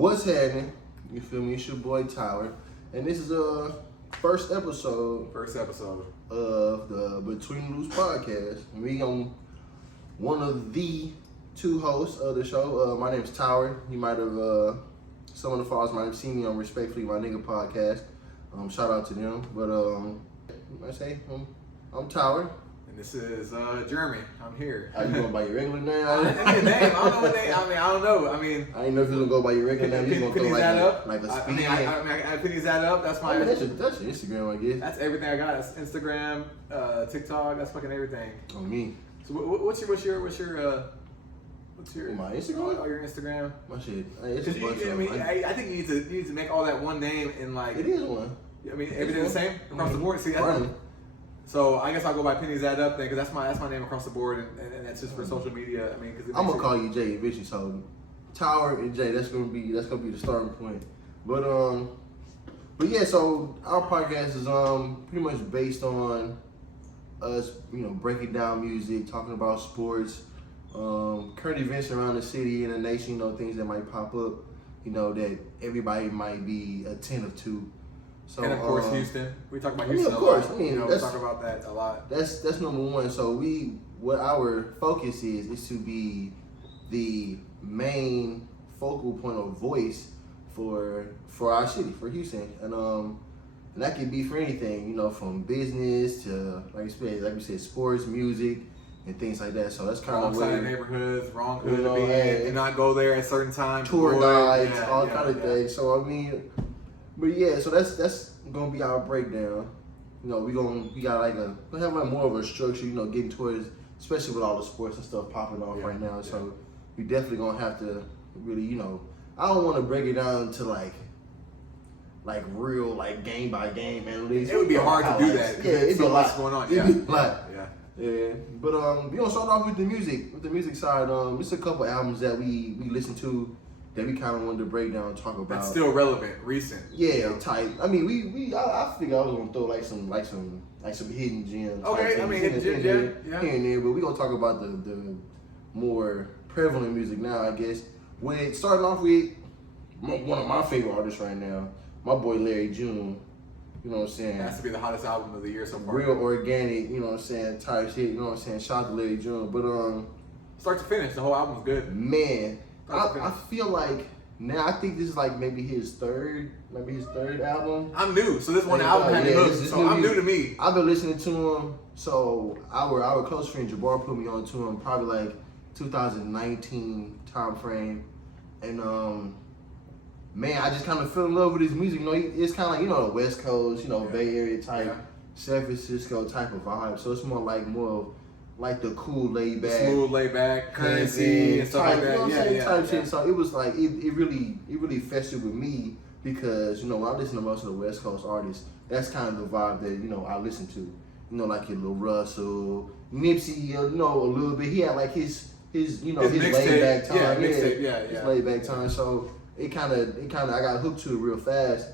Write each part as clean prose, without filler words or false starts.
What's happening? You feel me? It's your boy Tyler, and this is first episode of the BetweenDaLoops podcast. We on one of the two hosts of the show. My name's Tower. You might have some of the followers might have seen me on Respectfully My Nigga podcast. Shout out to them. But I say I'm Tower. And this is Jeremy. I'm here. Are you going by your regular name? I don't know what name. I don't know. I didn't know if you're gonna go by your regular name. You're gonna throw like a spin. I pennies that up. That's my. That's your Instagram, I guess. That's everything I got. That's Instagram, TikTok. That's fucking everything. On me. So what's your my Instagram? Oh, your Instagram. My shit. It's a bunch of I think you need to make all that one name and like. It is one. I mean, everything the same across the board. See, so I guess I'll go by Pennies That Up then, because that's my name across the board, and that's just for social media. I mean, because I'm gonna call you Jay eventually. So Tower and Jay, that's gonna be the starting point. But yeah. So our podcast is pretty much based on us, breaking down music, talking about sports, current events around the city and the nation. Things that might pop up, that everybody might be attentive to. So, and of course, Houston. We talk about Houston of course. a lot. We talk about that a lot. That's number one. So what our focus is to be the main focal point of voice for our city, for Houston, and that could be for anything, from business to like we said, sports, music, and things like that. So that's kind of where neighborhoods, wrong hood to be in, and not go there at certain times. Tour guides, all kind of things. So but yeah, so that's gonna be our breakdown. We have more of a structure, getting towards, especially with all the sports and stuff popping off right now. So we definitely gonna have to really, I don't want to break it down to like real game by game analytics. It would be hard to do that. Yeah, it'd be a lot going on. It'd be a lot. Yeah. But we gonna start off with the music. With the music side, it's a couple albums that we listened to that we kind of wanted to break down and talk about. It's still relevant, recent. Yeah, tight. I mean, I figured I was gonna throw some hidden gems. Okay, hidden gems, here and there. But we gonna talk about the more prevalent music now, I guess. Starting off with one of my favorite artists right now, my boy Larry June. You know what I'm saying? It has to be the hottest album of the year so far. Real organic, type shit. You know what I'm saying? Shout out to Larry June. But start to finish, the whole album's good. Man. I feel like now I think this is maybe his third album. I'm new, so this one album had me hooked. So I'm new to me. I've been listening to him. So our close friend Jabbar put me on to him probably 2019 time frame, and man, I just kind of fell in love with his music. It's kind of the West Coast, Bay Area type, San Francisco type of vibe. So it's more of the cool, laid back, smooth, laid back, currency and stuff like that. Type shit. So it was it really fested with me because when I listen to most of the West Coast artists, that's kind of the vibe that I listen to. Like your Lil Russell, Nipsey, a little bit. He had his his laid back time, his laid back time. So it kind of I got hooked to it real fast.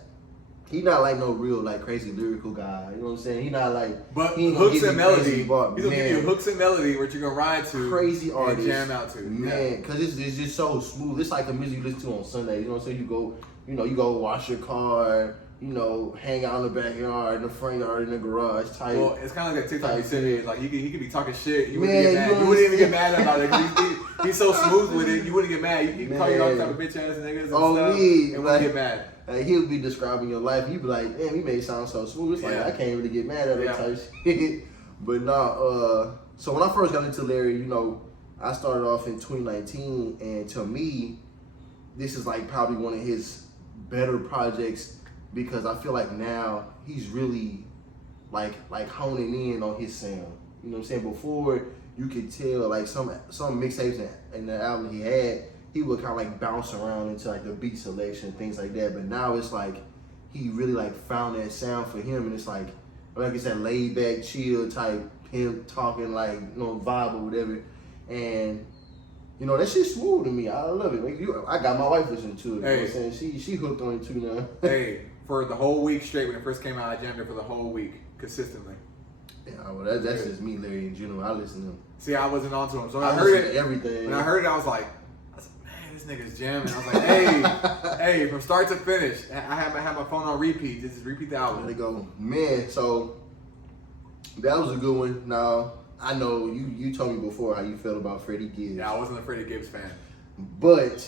He not no real crazy lyrical guy. You know what I'm saying? He not but hooks and melody. He's gonna give you hooks and melody which you're gonna ride to. Crazy artist. And jam out to. Man, because it's just so smooth. It's like the music you listen to on Sunday. You know what I'm saying? You go wash your car. Hang out in the backyard, in the front yard, in the garage type. Well, it's kind of like that TikTok you said. He could be talking shit. You wouldn't get mad. You wouldn't even get mad about it. He's so smooth with it. You wouldn't get mad. You can call you all type of bitch ass niggas and stuff. And wouldn't get mad. He'll be describing your life. You'd be like, damn, he made it sound so smooth. It's I can't really get mad at him type shit. But so when I first got into Larry, I started off in 2019, and to me, this is probably one of his better projects because I feel like now he's really honing in on his sound. You know what I'm saying? Before you could tell some mixtapes in the album he had, he would kind of bounce around into the beat selection, things like that. But now it's he really found that sound for him, and it's like it's that laid back, chill type pimp talking vibe or whatever. And that shit's smooth to me. I love it. I got my wife listening to it. You know what I'm saying? She hooked on it too now. Hey, for the whole week straight when it first came out, I jammed it for the whole week consistently. Yeah, well, that's just me, Larry, in general. I listen to him. See, I wasn't onto him. So when I heard everything. When I heard it, I was like, man, this nigga's jamming. I was like, Hey, from start to finish, I have my phone on repeat. Just repeat the album. There they go, man. So that was a good one. Now I know you told me before how you felt about Freddie Gibbs. Yeah, I wasn't a Freddie Gibbs fan. But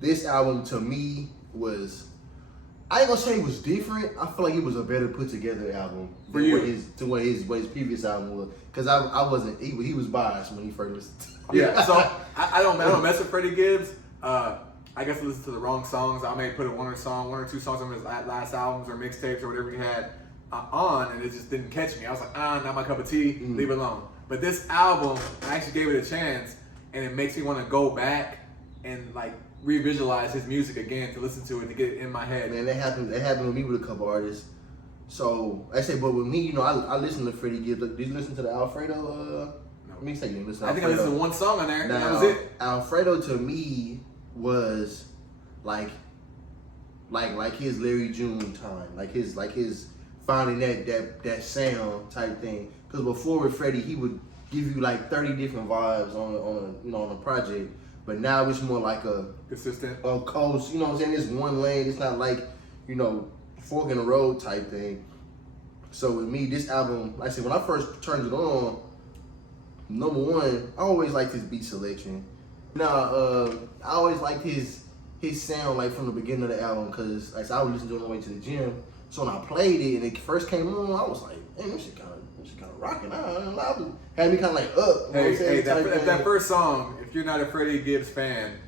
this album to me was, I ain't gonna say it was different. I feel like it was a better put together album For you. what his previous album was. Cause I wasn't, he was biased when he first listened. Yeah, so I don't mess with Freddie Gibbs. I guess I listened to the wrong songs. I may put one or two songs on his last albums or mixtapes or whatever he had on, and it just didn't catch me. I was like, not my cup of tea. Leave it alone. But this album, I actually gave it a chance, and it makes me want to go back and like revisualize his music again to listen to it to get it in my head. Man, that happened with me with a couple artists. So I say, but with me, you know, I listen to Freddie Gibbs. Did you listen to the Alfredo? No. Let me say you didn't listen to I think Alfredo. I listened to one song on there. Now, That was it. Alfredo to me was like his Larry June time, like his finding that sound type thing. Because before with Freddie, he would give you like 30 different vibes on a project, but now it's more like a consistent, a coast. You know what I'm saying? It's one lane. It's not like, you know, fork in the road type thing. So with me, this album, like I said, when I first turned it on, number one, I always liked his beat selection. Now, I always liked his sound like from the beginning of the album, because like I would listen to it on the way to the gym. So when I played it and it first came on, I was like, man, this shit kind of rocking. Had me kind of like up. Hey, that first song, if you're not a Freddie Gibbs fan,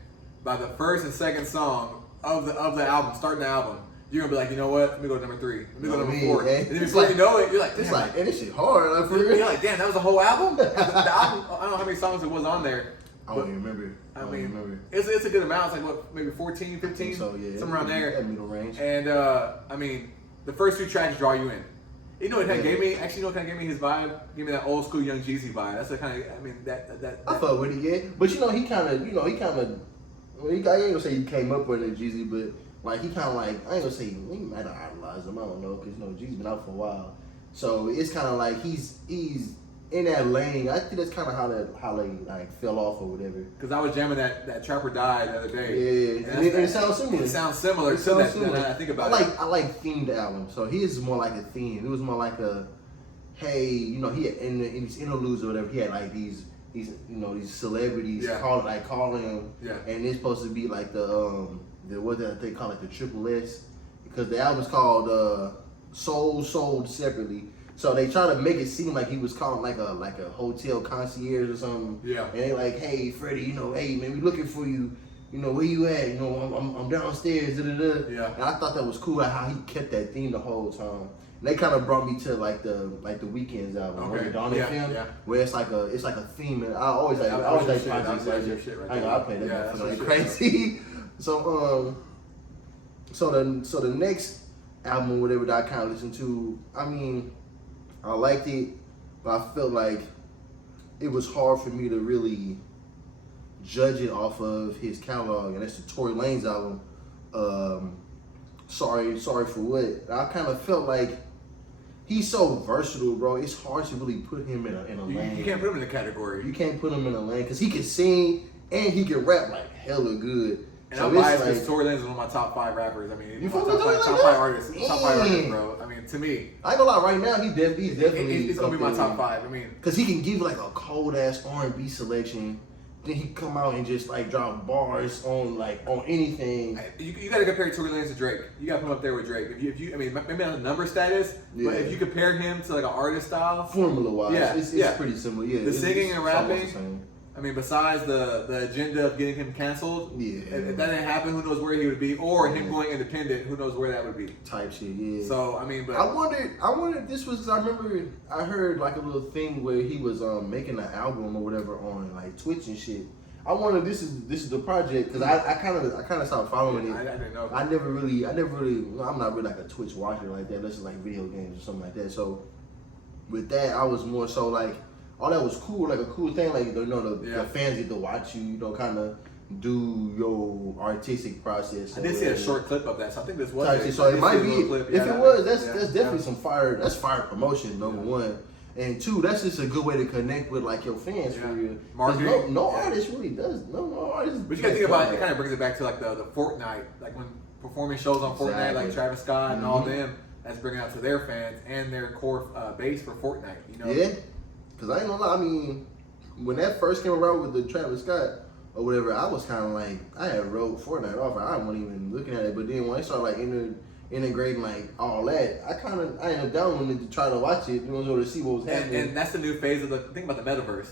by the first and second song of the album, starting the album, you're gonna be like, you know what? Let me go to number 3. Let me go to number 4. And then before you know it, you're like, it's like, and this shit hard. Like, for real. You're like, damn, that was the whole album. The album, I don't know how many songs it was on there. I don't even remember. I don't even remember. It's a good amount. It's like what, maybe 14, 15, so, yeah, somewhere around there. That middle range. And I mean, the first 2 tracks draw you in. You know what kind of gave me? Actually, you know what kind of gave me his vibe? Gave me that old school Young Jeezy vibe. That's the kind of, I mean, that. I fuck with it, yeah. But you know, he kind of, well, I ain't gonna say he came up with it, Jeezy, but like he kind of like, I ain't gonna say he might have idolized him. I don't know, because you know Jeezy been out for a while, so it's kind of like he's in that lane. I think that's kind of how they like fell off or whatever. Because I was jamming that Trapper Die the other day. Yeah, and it sounds similar. It sounds similar to that. Now that I think about it. I like themed albums. So his is more like a theme. It was more like a, hey, you know, he had, in these interludes or whatever, he had like these these celebrities calling him, and it's supposed to be like the what they call it, the triple S, because the album's called Sold Separately. So they try to make it seem like he was calling like a hotel concierge or something. Yeah. And they like, hey Freddie, you know, hey man, we looking for you. You know, where you at? You know, I'm downstairs. Yeah. And I thought that was cool how he kept that theme the whole time. And they kind of brought me to like the Weeknd's album, the Dawn FM, where it's like a theme. And I always like projects like that. I play that like crazy. So the next album or whatever that I kind of listened to, I mean, I liked it, but I felt like it was hard for me to really judge it off of his catalog, and that's the Tory Lanez album. Sorry for What. I kind of felt like he's so versatile, bro. It's hard to really put him in a lane. You can't put him in a category. You can't put him in a lane because he can sing and he can rap like hella good. And so I'm biased because Tory Lanez is one of my top 5 rappers. I mean, top 5 artists. Top 5 artists, bro. I mean, to me. I ain't gonna lie, right now, he's definitely. It's gonna be my top 5. I mean. Because he can give like a cold ass R&B selection. Then he come out and just like drop bars on anything. You gotta compare Tory Lanez to Drake. You gotta put him up there with Drake. If you I mean, maybe on the number status, but if you compare him to like an artist style, formula wise, it's pretty similar. Yeah, the singing and rapping. I mean, besides the agenda of getting him canceled, if that didn't happen, who knows where he would be, or him going independent, who knows where that would be. Type shit, yeah. So I mean, but I wondered if this was. I remember I heard like a little thing where he was making an album or whatever on like Twitch and shit. I wonder if this is the project, because I kind of stopped following it. I didn't know. I never really. I'm not really like a Twitch watcher like that. Unless it's like video games or something like that. So with that, I was more so like. Oh, that was cool, like a cool thing, like, you know, the fans get to watch you, you know, kind of do your artistic process. I did see a short clip of that, so I think this was so it might be, if it was, that's definitely some fire, that's fire promotion, number one. And two, that's just a good way to connect with like your fans for real. Marketing. No artist really does. No artist. But you gotta think about it. Kind of brings it back to like the Fortnite, like when performing shows on Fortnite, like Travis Scott and all them. That's bringing out to their fans and their core base for Fortnite. You know. Yeah. Cause I ain't gonna lie. I mean, when that first came around with the Travis Scott or whatever, I was kind of like, I had wrote Fortnite off. I wasn't even looking at it. But then when I started like integrating like all that, I ended up downloading it to try to watch it, to see what was happening. And that's the new phase of the think about the metaverse.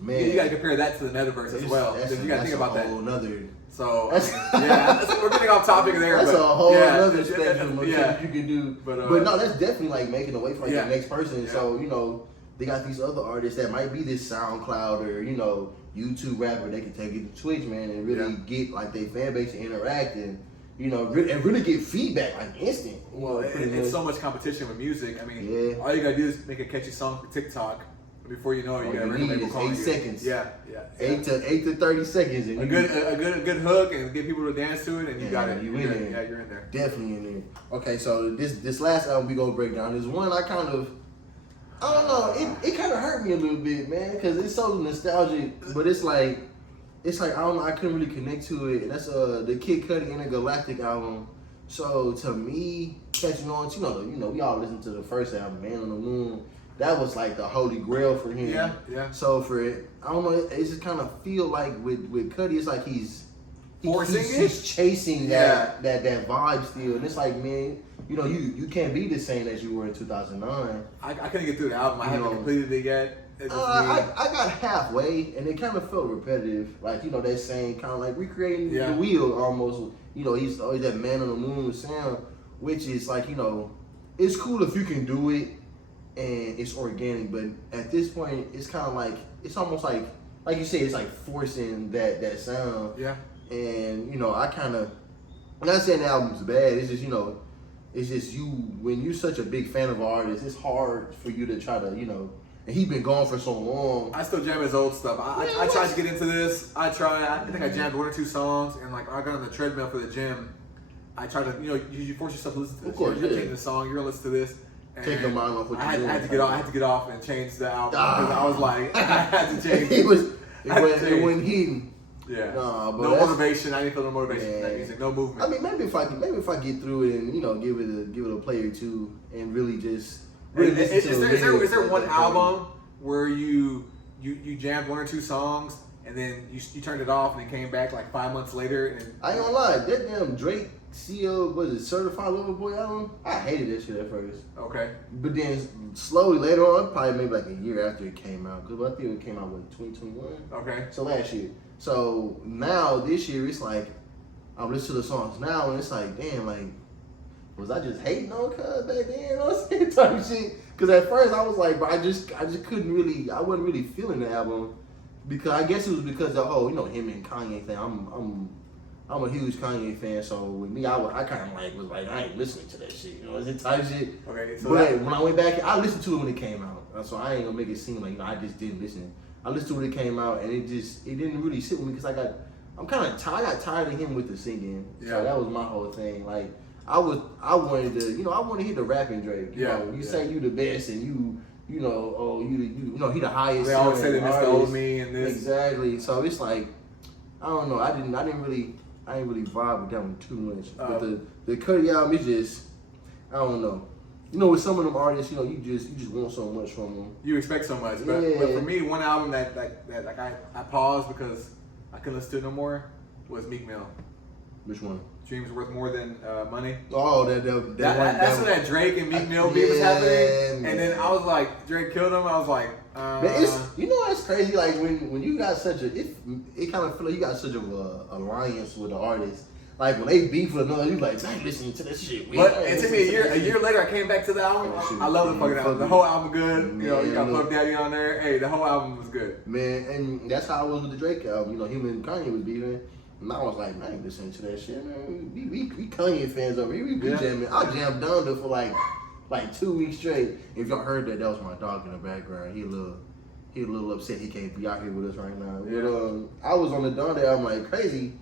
Man, you gotta compare that to the metaverse as well, because you gotta think about that. So we're getting off topic there. That's but, a whole other spectrum of shit you can do. But no, that's definitely like making a way for like the next person. Yeah. So they got these other artists that might be this SoundCloud or YouTube rapper. They can take it to Twitch, man, and really get like their fan base to interact and and really get feedback like instant. Well, it's so much competition with music. I mean, all you gotta do is make a catchy song for TikTok. Before you know it, you got a record label calling 8 seconds. Yeah. 8 to 30 seconds. And a good hook and get people to dance to it, and you got it. You're in there. Yeah, you're in there. Definitely in there. Okay, so this last album we gonna break down is one I don't know. It kind of hurt me a little bit, man, because it's so nostalgic. But it's like I don't know. I couldn't really connect to it. That's the Kid Cudi Intergalactic album. So to me, catching on, we all listened to the first album, Man on the Moon. That was like the holy grail for him. Yeah. So for it, I don't know. It just kind of feel like with Cudi, it's like he's chasing that vibe still, and it's like, man, you can't be the same as you were in 2009. I couldn't get through the album. I haven't completed it yet. I got halfway, and it kind of felt repetitive. Like that same kind of like recreating the wheel almost. He's always that Man on the Moon sound, which is like it's cool if you can do it. And it's organic, but at this point, it's kind of like it's almost like you say, it's like forcing that sound. Yeah. And I kind of, I'm not saying the album's bad. It's just it's just when you're such a big fan of an artist, it's hard for you to try to and he's been gone for so long. I still jam his old stuff. I tried to get into this. I think I jammed 1 or 2 songs, and like I got on the treadmill for the gym. I tried to you force yourself to listen to this. Of course, you're taking the song. You're gonna listen to this. And take your mind off what you're doing. I had to get off and change the album because I was like, I had to change. It wasn't hitting. Yeah. Nah, but no motivation. I didn't feel no motivation from that music. No movement. I mean, maybe if I get through it and give it a play or two and really just. Is there one album where you jammed 1 or 2 songs and then you turned it off and it came back like 5 months later? And I ain't gonna lie, that damn Drake Certified Lover Boy album? I hated that shit at first. Okay. But then slowly later on, probably maybe like a year after it came out, because I think it came out in 2021. Okay. So last year. So now this year it's like I'm listening to the songs now and it's like, damn, like was I just hating on cuz back then? You know what I'm saying? Type of shit. Because at first I was like, bro, I just couldn't really, I wasn't really feeling the album, because I guess it was because of the whole, him and Kanye thing. I'm a huge Kanye fan, so with me, I kind of was like, I ain't listening to that shit, is it type shit? Okay, so but when I went back, I listened to it when it came out, so I ain't gonna make it seem like I just didn't listen. I listened to it when it came out, and it didn't really sit with me because I'm kind of tired. I got tired of him with the singing, so that was my whole thing. Like I wanted to, I want to hear the rapping Drake. You say you the best, and he the highest. They always say they missed the old me and this. Exactly. So it's like, I don't know. I didn't really vibe with that one too much. But the Cudi album is just, I don't know. With some of them artists, you just want so much from them. You expect so much, but for me, one album that like I paused because I couldn't listen to it no more was Meek Mill. Which one? Dreams Worth More Than Money. Oh, that's when that Drake and Meek Mill beef was happening, man. And then I was like, Drake killed him. I was like, it's crazy. Like when you got such a, it kind of feel like you got such a alliance with the artist. Like when they beef with another, you like, I ain't listening to this shit. But it took me a year later. I came back to the album. I love the fucking album. The whole album good. Man, you got Puff Daddy on there. Hey, the whole album was good. Man, and that's how I was with the Drake album. Him and Kanye was beefing. And I was like, man, I ain't listening to that shit, man. We Kanye fans over here. We jamming. I jammed Donda for like 2 weeks straight. If y'all heard that was my dog in the background. He a little upset he can't be out here with us right now. Yeah. But I was on the Donda album like crazy,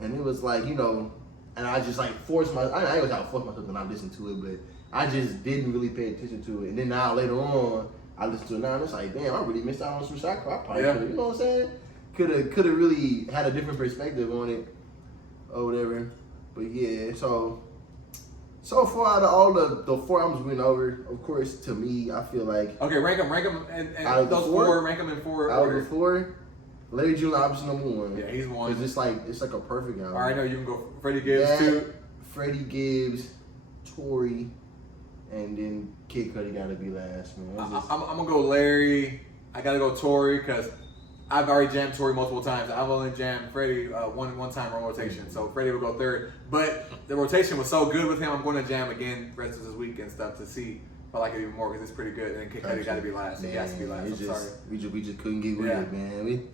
and it was like, and I just like forced I ain't gonna force myself to not listen to it, but I just didn't really pay attention to it. And then now later on, I listen to it now and it's like, damn, I really missed out on some shot clock. I probably could have, you know what I'm saying? Could have really had a different perspective on it or whatever. But yeah, so far out of all the 4 albums we went over, of course, to me, I feel like okay, rank them, and out of those four, rank them in 4 out order. of the 4, Larry June obviously number 1. Yeah, he's 1. Because it's like a perfect album. All right, no, you can go Freddie Gibbs 2. Freddie Gibbs, Tory, and then Kid Cudi gotta be last, man. I'm gonna go Larry. I gotta go Tory because I've already jammed Tory multiple times. I've only jammed Freddie one time on rotation, so Freddie will go 3rd. But the rotation was so good with him, I'm going to jam again the rest of this week and stuff to see if I like it even more because it's pretty good. And then Kid Cudi got to be last. He has to be last. I'm sorry. We just couldn't get with it, man.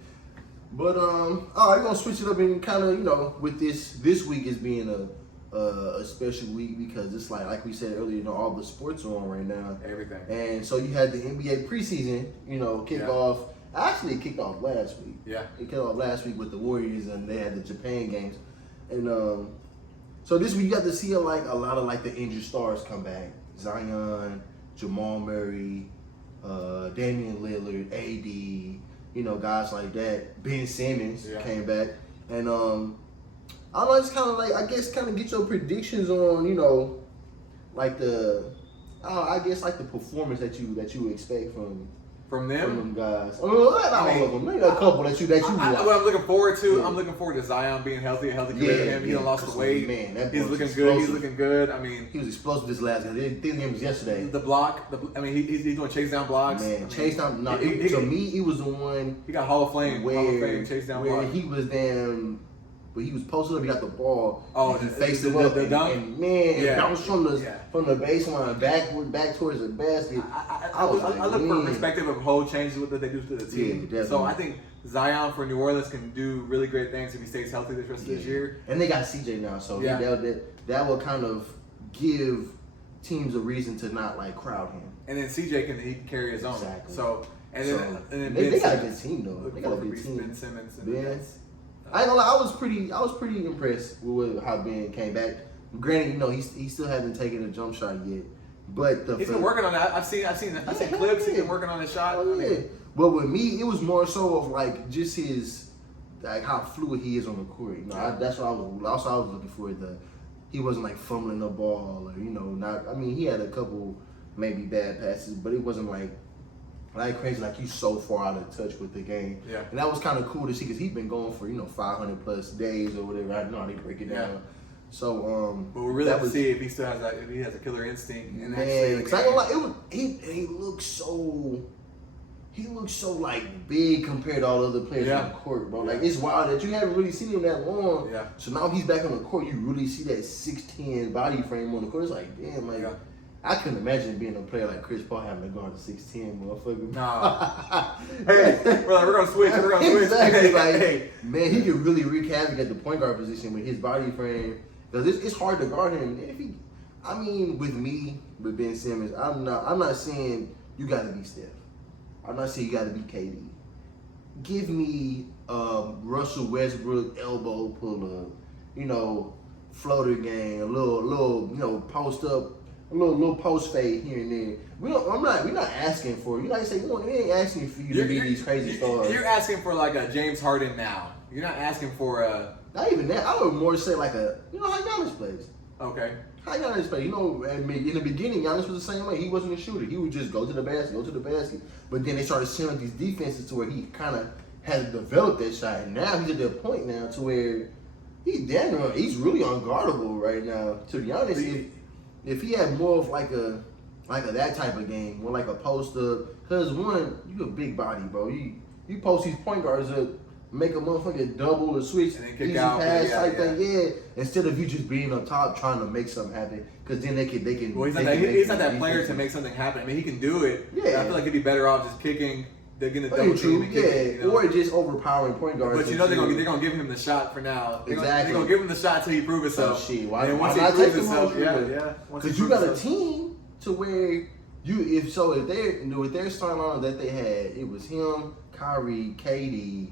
But all right, we're gonna switch it up and kind of with this week as being a special week because it's like we said earlier, all the sports are on right now. Everything. And so you had the NBA preseason, kick off. Actually, it kicked off last week. Yeah. It kicked off last week with the Warriors, and they had the Japan games. And so this week you got to see a lot of the injured stars come back. Zion, Jamal Murray, Damian Lillard, AD, guys like that. Ben Simmons came back. And I don't know, it's kind of like, get your predictions on, the performance that you expect from them guys. Not all of them. Maybe a couple that you what I'm looking forward to, I'm looking forward to Zion being healthy compared to him. He done lost the weight. Man, he's looking good. He's looking good. I mean, he was explosive this last game. This game was yesterday. The block. He's doing chase down blocks. Man, chase down. No, to me, he was the one. He got Hall of Fame chase down blocks. He was damn. But he was posted up, he got the ball. Oh, he faced it up. The dunk? And bounced from the baseline back towards the basket. I look for a perspective of whole changes that they do to the team. Yeah, so I think Zion for New Orleans can do really great things if he stays healthy the rest of this year. And they got CJ now, so that will kind of give teams a reason to not crowd him. And then CJ can carry his own. Exactly. So then they got a good team though. They got a good team. Ben Simmons. I ain't gonna lie, I was pretty impressed with how Ben came back. Granted, he still hasn't taken a jump shot yet, but he's been working on that. I've seen clips. He's been working on his shot. But with me, it was more so of just his how fluid he is on the court. That's what I was. Also, I was looking for he wasn't fumbling the ball or not. I mean, he had a couple maybe bad passes, but it wasn't crazy, he's so far out of touch with the game. Yeah. And that was kind of cool to see because he's been going for 500 plus days or whatever. I don't know how they break it down. So but we really have to see if he still has if he has a killer instinct. And man, because I ain't gonna lie, he looks so big compared to all the other players on the court, bro. It's wild that you haven't really seen him that long. Yeah. So now he's back on the court, you really see that 6'10" body frame on the court. It's damn, I couldn't imagine being a player like Chris Paul having to guard a 6'10" motherfucker. No. Hey, brother, we're gonna switch. Exactly. Man, he could really wreak havoc at the point guard position with his body frame. Because it's hard to guard him. With Ben Simmons, I'm not saying you gotta be Steph. I'm not saying you gotta be KD. Give me Russell Westbrook elbow pull up, floater game, a little post up. A little post fade here and there. We're not asking for. We ain't asking for you to be these crazy stars. You're asking for a James Harden now. You're not asking for a. Not even that. I would more say how Giannis plays. Okay. How Giannis plays. In the beginning, Giannis was the same way. He wasn't a shooter. He would just go to the basket. But then they started sending these defenses to where he kind of had to develop that shot. And now he's at that point now to where he's really unguardable right now. To be honest. If he had more of that type of game, more like a post up, because you a big body, bro. You post these point guards up, make a motherfucking double or switch, and then kick out, pass type thing, instead of you just being up top trying to make something happen, because then they can. Well, he's not that player to make something happen. I mean, he can do it. Yeah. I feel like he'd be better off just kicking. They're gonna double team and kick, or just overpowering point guards. But they're gonna give him the shot for now. They're gonna give him the shot till he proves himself. Why once he not proves take himself, because you got a team to where if they're with their starting line that they had, it was him, Kyrie, KD,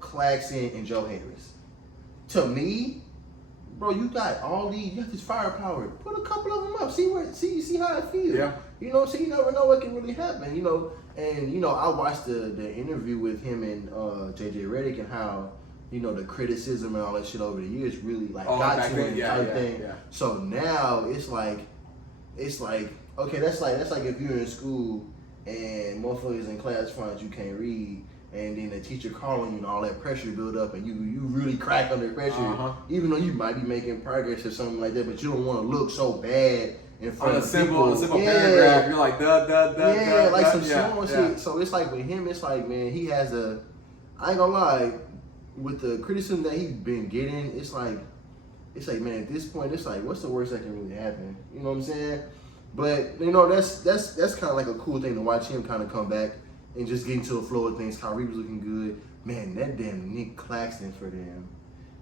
Claxton, and Joe Harris. To me, bro, you got all these, you got this firepower. Put a couple of them up. See how it feels. Yeah. You know, so you never know what can really happen. You know, and you know, I watched the interview with him and JJ Redick and how, you know, the criticism and all that shit over the years really like got to him type thing. Yeah. So now it's like okay, that's like if you're in school and motherfuckers in class find you can't read, and then the teacher calling you and all that pressure build up, and you really crack under pressure, even though you might be making progress or something like that, but you don't want to look so bad in front of people. A simple paragraph, you're like some small shit. So it's like with him, it's like, man, he has I ain't gonna lie, with the criticism that he's been getting, it's like, man, at this point, it's like, what's the worst that can really happen? You know what I'm saying? But you know, that's kind of like a cool thing to watch him kind of come back and just get into the flow of things. Kyrie was looking good. Man, that damn Nick Claxton for them.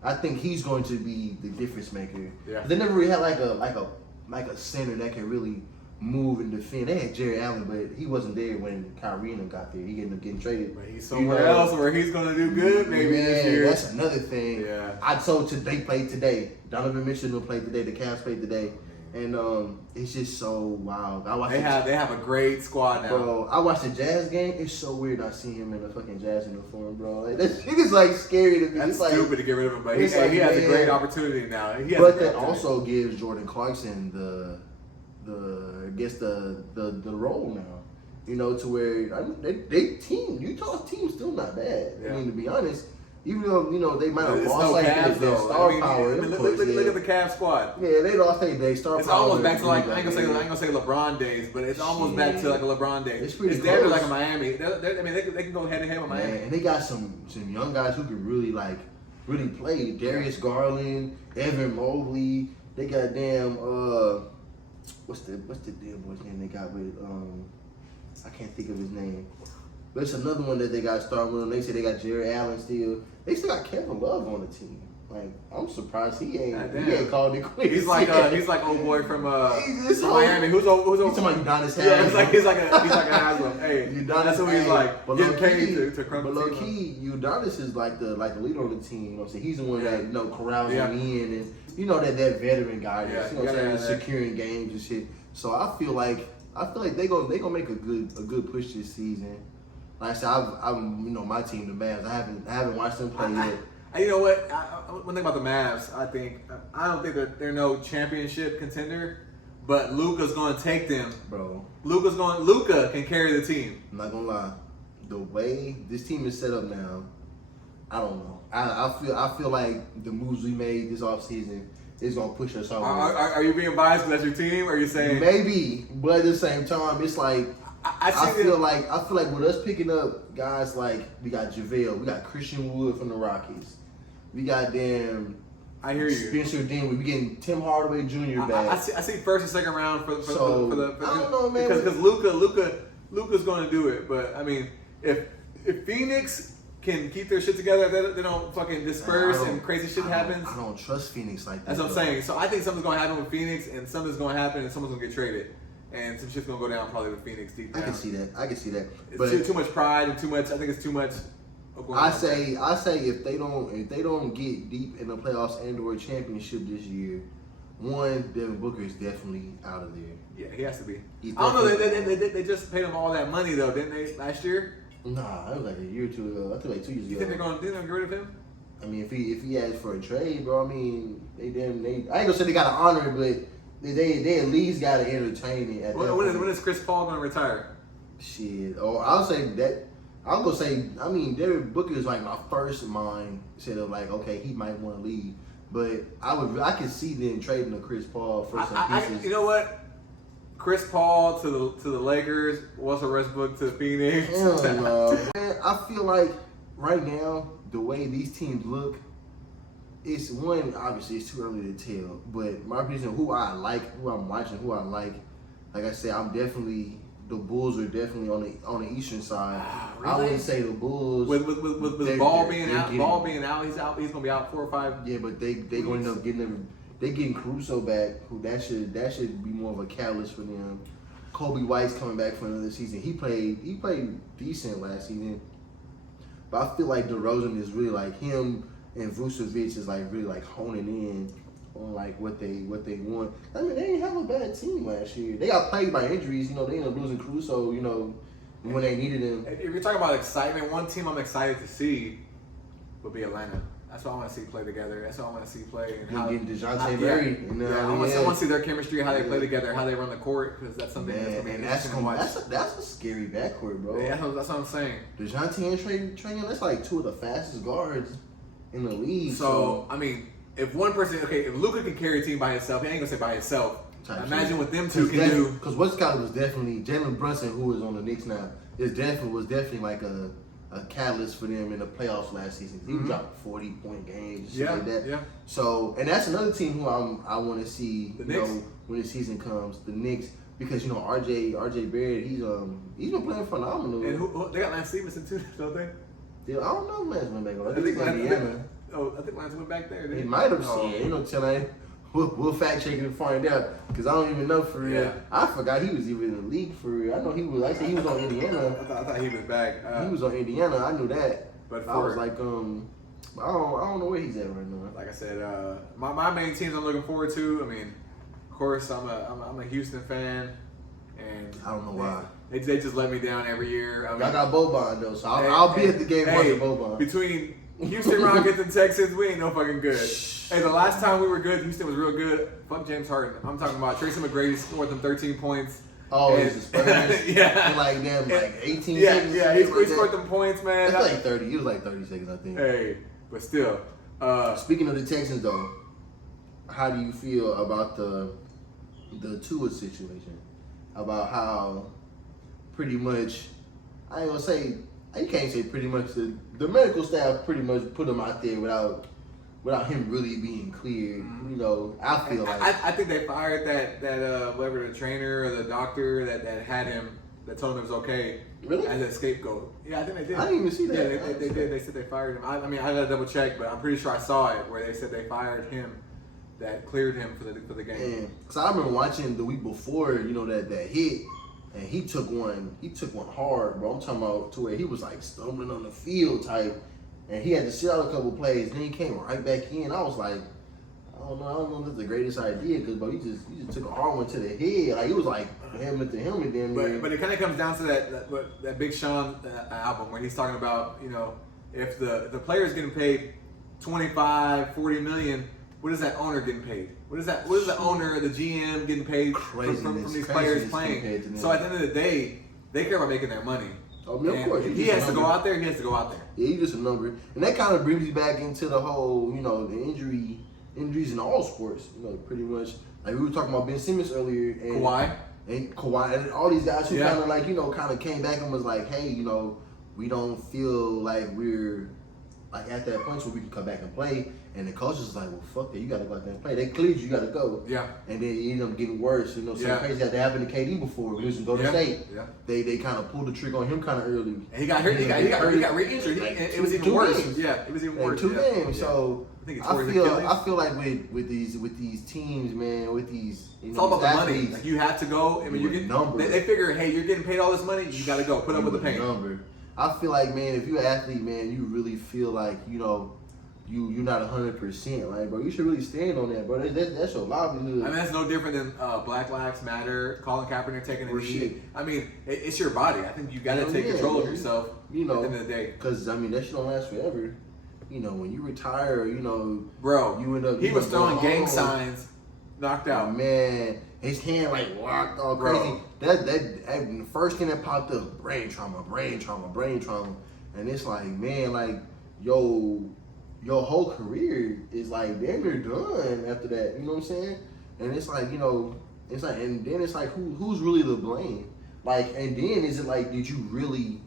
I think he's going to be the difference maker. Yeah. They never really had like a center that can really move and defend. They had Jared Allen, but he wasn't there when Kyrie and them got there. He ended up getting traded. But he's somewhere else where he's gonna do good maybe this year. That's another thing. Yeah. They played today. Donovan Mitchell played today. The Cavs played today. And it's just so wild. They have a great squad now. Bro, I watched the Jazz game. It's so weird not seeing him in a fucking Jazz uniform, bro. Like, that shit is like scary to me. That's it's stupid like, to get rid of him, but he has a great opportunity now. But that also gives Jordan Clarkson the role now. You know, to where Utah's team's still not bad. Yeah. I mean, to be honest. Even though, you know, they might have lost no Cavs, their star power. Look at the Cavs squad. Yeah, they lost their star power. It's almost back to like, I ain't gonna say LeBron days, but it's almost back to like a LeBron days. It's pretty close. They're like a Miami. They can go head to head with Miami. And they got some young guys who can really play. Darius Garland, Evan Mobley. They got damn what's the damn boy's name they got with I can't think of his name. But it's another one that they got started with. They say they got Jared Allen still. They still got Kevin Love on the team. Like, I'm surprised he ain't called it quits. He's like old boy from Miami. Who's talking about Udonis Haslem? Yeah, he's like a Haslem. Hey, that's who he's like. Getting paid to crumble. But low key, Udonis is like the leader on the team. You know what I'm saying? He's the one that corrals him in, and you know that veteran guy. You know what I'm saying? Securing games and shit. So I feel like they gonna make a good push this season. Like I said, I'm my team, the Mavs. I haven't watched them play yet. You know what? One thing about the Mavs, I don't think that they're no championship contender, but Luka's going to take them. Bro, Luka can carry the team. I'm not gonna lie, the way this team is set up now, I don't know. I feel like the moves we made this offseason is gonna push us over. Are you being biased because that's your team, or are you saying maybe? But at the same time, it's like. I feel like with us picking up guys like we got JaVale, we got Christian Wood from the Rockies, we got I hear you. Spencer Dinwiddie, we getting Tim Hardaway Jr. back. I see first and second round for the I don't know, man, because Luka's going to do it. But I mean, if Phoenix can keep their shit together, they don't fucking disperse and crazy shit happens. I don't trust Phoenix like that. That's what I'm saying. So I think something's going to happen with Phoenix, and something's going to happen, and someone's going to get traded. And some shit's gonna go down probably with Phoenix deep down. I can see that. It's but too much pride and too much. I think it's too much. I say if they don't get deep in the playoffs and/or championship this year, one, Devin Booker is definitely out of there. Yeah, he has to be. I don't know. They just paid him all that money though, didn't they? Last year. Nah, it was like a year or two ago. I think like 2 years ago. You think they're gonna get rid of him? I mean, if he asked for a trade, bro. I mean, I ain't gonna say they gotta honor it, but. They at least got to entertain it. When is Chris Paul going to retire? Shit. I'll say that. I'm going to say, I mean, Devin Booker is like my first mindset of like, okay, he might want to leave. But I could see them trading to Chris Paul for some pieces. You know what? Chris Paul to the Lakers, Russell Westbrook to Phoenix. Hell no. Man, I feel like right now, the way these teams look, it's obviously it's too early to tell, but my opinion, who I like, who I'm watching, who I like I said, the Bulls are definitely on the eastern side. Really? I wouldn't say the Bulls. With Ball being out, he's gonna be out 4 or 5. Yeah, but they going to end up getting them. They getting Caruso back, who that should be more of a catalyst for them. Kobe White's coming back for another season. He played decent last season, but I feel like DeRozan is really like him. And Vucevic is like really like honing in on like what they want. I mean, they didn't have a bad team last year. They got plagued by injuries. You know, they ended up losing Caruso. You know, when they needed him. If you're talking about excitement, one team I'm excited to see would be Atlanta. That's what I want to see play together. That's what I want to see play. And how getting DeJounte Murray. I want to see their chemistry, how they play together, how they run the court, because that's something that's going to be interesting to watch. That's a scary backcourt, bro. Yeah, that's what I'm saying. DeJounte and Trae Young, that's like two of the fastest guards in the league. So I mean, if one person, if Luka can carry a team by himself, he ain't gonna say by himself. Imagine what them two can do. Because what's Scott was definitely Jalen Brunson, who is on the Knicks now, was definitely like a catalyst for them in the playoffs last season. He dropped 40-point games, shit like that. Yeah. So, and that's another team who I want to see. When the season comes, the Knicks, because RJ Barrett, he's been playing phenomenal. And who they got Lance Stevenson too, don't they? Yeah, I don't know if Lance went back. I think Indiana. I think Lance went back there. He might have seen. You know, tonight. We'll fact check it and find out, because I don't even know for real. Yeah. I forgot he was even in the league for real. I know he was. I said he was on Indiana. I thought he was back. He was on Indiana. I knew that. But I was like, I don't know where he's at right now. Like I said, my main teams I'm looking forward to. I mean, of course, I'm a Houston fan, and I don't know why. They just let me down every year. I mean, I got Boban though, so I'll be at the game watching Boban. Between Houston Rockets and Texans, we ain't no fucking good. Hey, the last time we were good, Houston was real good. Fuck James Harden. I'm talking about Tracy McGrady scored them 13 points. Oh, he's a Spurs? Yeah. And like them, like 18 seconds. Yeah, he scored them points, man. That's like 30. It was like 30 seconds, I think. Hey, but still. Speaking of the Texans, though, how do you feel about the Tua situation? About how pretty much, I ain't gonna say, you can't say pretty much, the medical staff pretty much put him out there without him really being cleared. You know, I feel like I think they fired that whatever, the trainer or the doctor that had him, that told him it was okay. Really? As a scapegoat. Yeah, I think they did. I didn't even see that. Yeah, they did. They said they fired him. I mean, I gotta double check, but I'm pretty sure I saw it where they said they fired him, that cleared him for the game. Because I remember watching the week before, you know, that hit, and he took one hard, bro. I'm talking about to where he was like stumbling on the field type. And he had to sit out a couple plays, then he came right back in. I was like, I don't know if that's the greatest idea, because bro, you just took a hard one to the head. Like it was like helmet to helmet. Then, but it kind of comes down to that Big Sean album where he's talking about, you know, if the player's getting paid 25, 40 million, what is that owner getting paid? What is the owner, the GM getting paid from these players playing? So at the end of the day, they care about making their money. I mean, of course. He has to go out there. He has to go out there. Yeah, he's just a number, and that kind of brings me back into the whole, you know, the injuries in all sports. You know, pretty much like we were talking about Ben Simmons earlier, and Kawhi, and all these guys who kind of like, you know, kind of came back and was like, hey, you know, we don't feel like we're like at that point where we can come back and play. And the coach is like, well, fuck that, you got to go out there and play. They cleared you, got to go. Yeah. And then it ended up getting worse. You know, something crazy had to happen to KD before. When he was in Golden State. Yeah. They kind of pulled the trigger on him kind of early. And he got hurt. He got re-injured. It was even worse. Games. Yeah, it was even worse. 2 games. So I feel like with these teams, man, with these, you know, it's all about the money. Like you have to go. I mean, you're getting numbers. They figure, hey, you're getting paid all this money. You got to go. Put up with the pain. Number. I feel like, man, if you're an athlete, man, you really feel like, you know, you're not 100%, like, bro. You should really stand on that, bro. That's your livelihood. I mean, that's no different than Black Lives Matter, Colin Kaepernick taking a knee. I mean, it's your body. I think you got to take control of yourself. You know, at the end of the day, because I mean, that shit don't last forever. You know, when you retire, you know, bro, you end up. He was throwing gang signs, knocked out. Oh, man, his hand like locked all crazy. That the first thing that popped up, brain trauma, and it's like, man, like, your whole career is like damn near done after that. You know what I'm saying? And it's like, you know, it's like, and then it's like, who's really to blame? Like, and then is it like, did you really?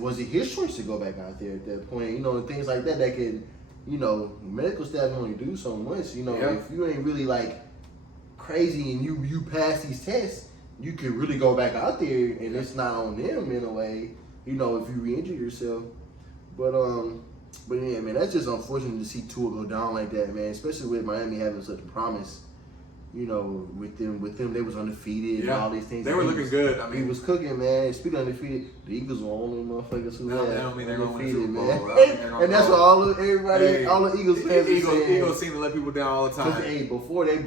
Was it his choice to go back out there at that point? You know, and things like that could, you know, medical staff only do so much. You know, if you ain't really like crazy and you pass these tests, you could really go back out there and it's not on them in a way. You know, if you re-injure yourself, But yeah, man, that's just unfortunate to see Tua go down like that, man. Especially with Miami having such a promise. You know, with them, they was undefeated and all these things. They were looking good. I mean, he was cooking, man. Speaking of undefeated, the Eagles were only motherfuckers who that don't mean they're going to win the Super Bowl. Man. And that's what all the Eagles fans Eagles seem to let people down all the time. Hey, before I think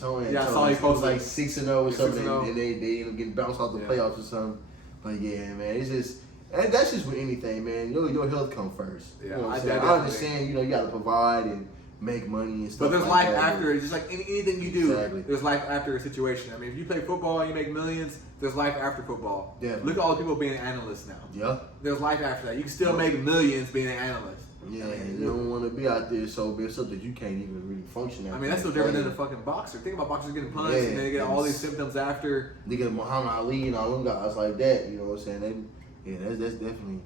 Tony. Yeah, I saw he posted like 6-0 or something, and they ended up getting bounced off the playoffs or something. But yeah, man, it's just. And that's just with anything, man. Your health comes first. Yeah, you know I understand. You got to provide and make money and stuff. But there's like life that. after it. Just like anything you do, Exactly. there's life after a situation. I mean, if you play football and you make millions, there's life after football. Yeah. Look at all the people being analysts now. Yeah. There's life after that. You can still make millions being an analyst. Yeah, you don't want to be out there so big so that you can't even really function. I mean, that's no different than a fucking boxer. Think about boxers getting punched and they get all these symptoms after. They get Muhammad Ali and all them guys like that. You know what I'm saying? That's definitely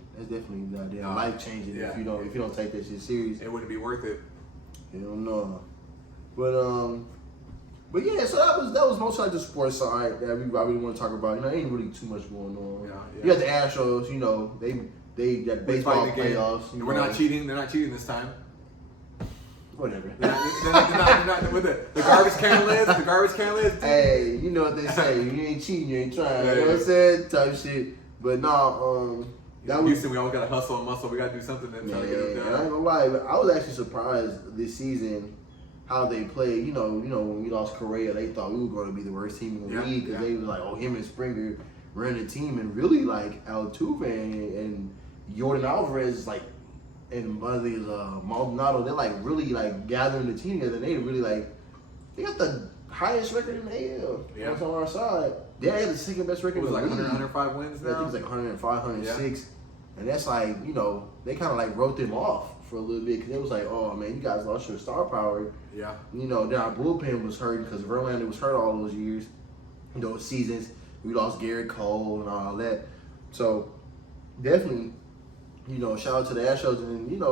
goddamn life changing if you don't take that shit serious. It wouldn't be worth it. Hell no. But yeah, so that was most like the sports side that we really want to talk about. You know, ain't really too much going on. Yeah. You got the Astros. You know, they got baseball playoffs. We're not cheating. They're not cheating this time. Whatever. They're not with the garbage can lids. The garbage can lids. Hey, you know what they say? You ain't cheating, you ain't trying. You know what I'm saying? Type shit. But no, Houston, we always gotta hustle and muscle. We gotta do something to try to get them done. I ain't gonna lie, but I was actually surprised this season how they played. You know, when we lost Correa, they thought we were going to be the worst team in the league because they was like, oh, him and Springer ran the team, and really like Altuve and Jordan Alvarez and Maldonado, they're like really like gathering the team together. They really they got the highest record in the AL. Yeah. That's on our side. They had the second best record. It was in the like league. 105 wins now. I think it's like 105, 106. And that's like, they kind of like wrote them off for a little bit because it was like, oh man, you guys lost your star power. Yeah. Then our bullpen was hurting because Verlander was hurt all those years, those seasons. We lost Garrett Cole and all that. So definitely, shout out to the Astros. And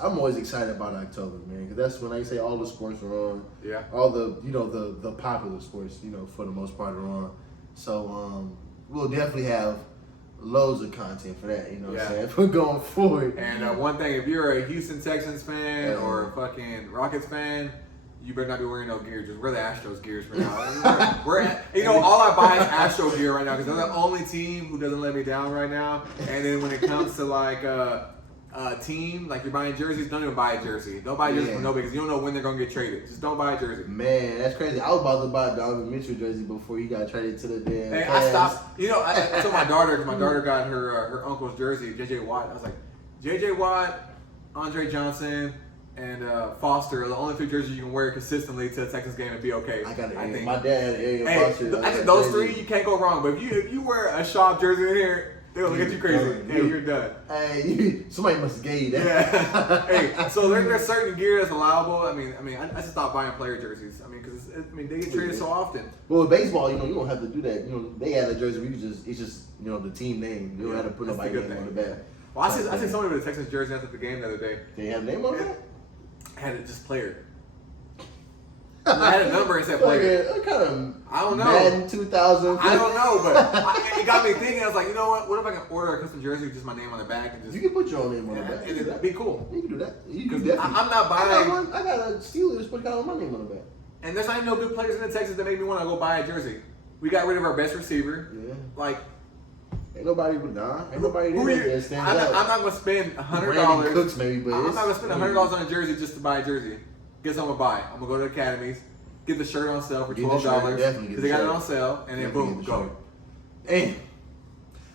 I'm always excited about October, man, because that's when I say all the sports are on. Yeah. All the the popular sports, for the most part are on. So we'll definitely have loads of content for that, what I'm saying, for going forward. And one thing, if you're a Houston Texans fan or a fucking Rockets fan, you better not be wearing no gear. Just wear the Astros gears for now. All I buy is Astro gear right now because they're the only team who doesn't let me down right now. And then when it comes to team, like you're buying jerseys, don't even buy a jersey. Don't buy a jersey from nobody because you don't know when they're going to get traded. Just don't buy a jersey. Man, that's crazy. I was about to buy a Donovan Mitchell jersey before he got traded to the damn Hey, Cavs. I stopped. I told my daughter, because my daughter got her uncle's jersey, J.J. Watt. I was like, J.J. Watt, Andre Johnson, and Foster are the only 3 jerseys you can wear consistently to a Texans game and be okay. I think think. my dad had Ariel Foster. I think those 3, you can't go wrong. But if you wear a Schaub jersey in here, they'll look at you crazy. Hey, you're done. Hey, somebody must have gave you that. Yeah. Hey, so there's certain gear that's allowable. I mean, I just stopped buying player jerseys. I mean, because they get traded so often. Well, with baseball, you don't have to do that. They had a jersey. It's just the team name. You don't have to put nobody's name on the back. Well, I see somebody with a Texans jersey after the game the other day. They had a name on it? Had it just player. I had a number and said player. What kind of I don't know. Madden 2000? I don't know, but it got me thinking. I was like, you know what? What if I can order a custom jersey with just my name on the back and just You can put your own name on the back. and it'd be cool. You can do that. You can Because definitely. I'm not buying. I got a Steelers, but got my name on the back. And there's not even no good players in the Texas that make me want to go buy a jersey. We got rid of our best receiver. Yeah. Like. Ain't nobody I'm not gonna spend $100. Cooks maybe, but I'm not gonna spend $100 on a jersey just to buy a jersey. Guess what I'm gonna buy? I'm gonna go to the academies, get the shirt on sale for $12 because they got it on sale, and then boom, go. And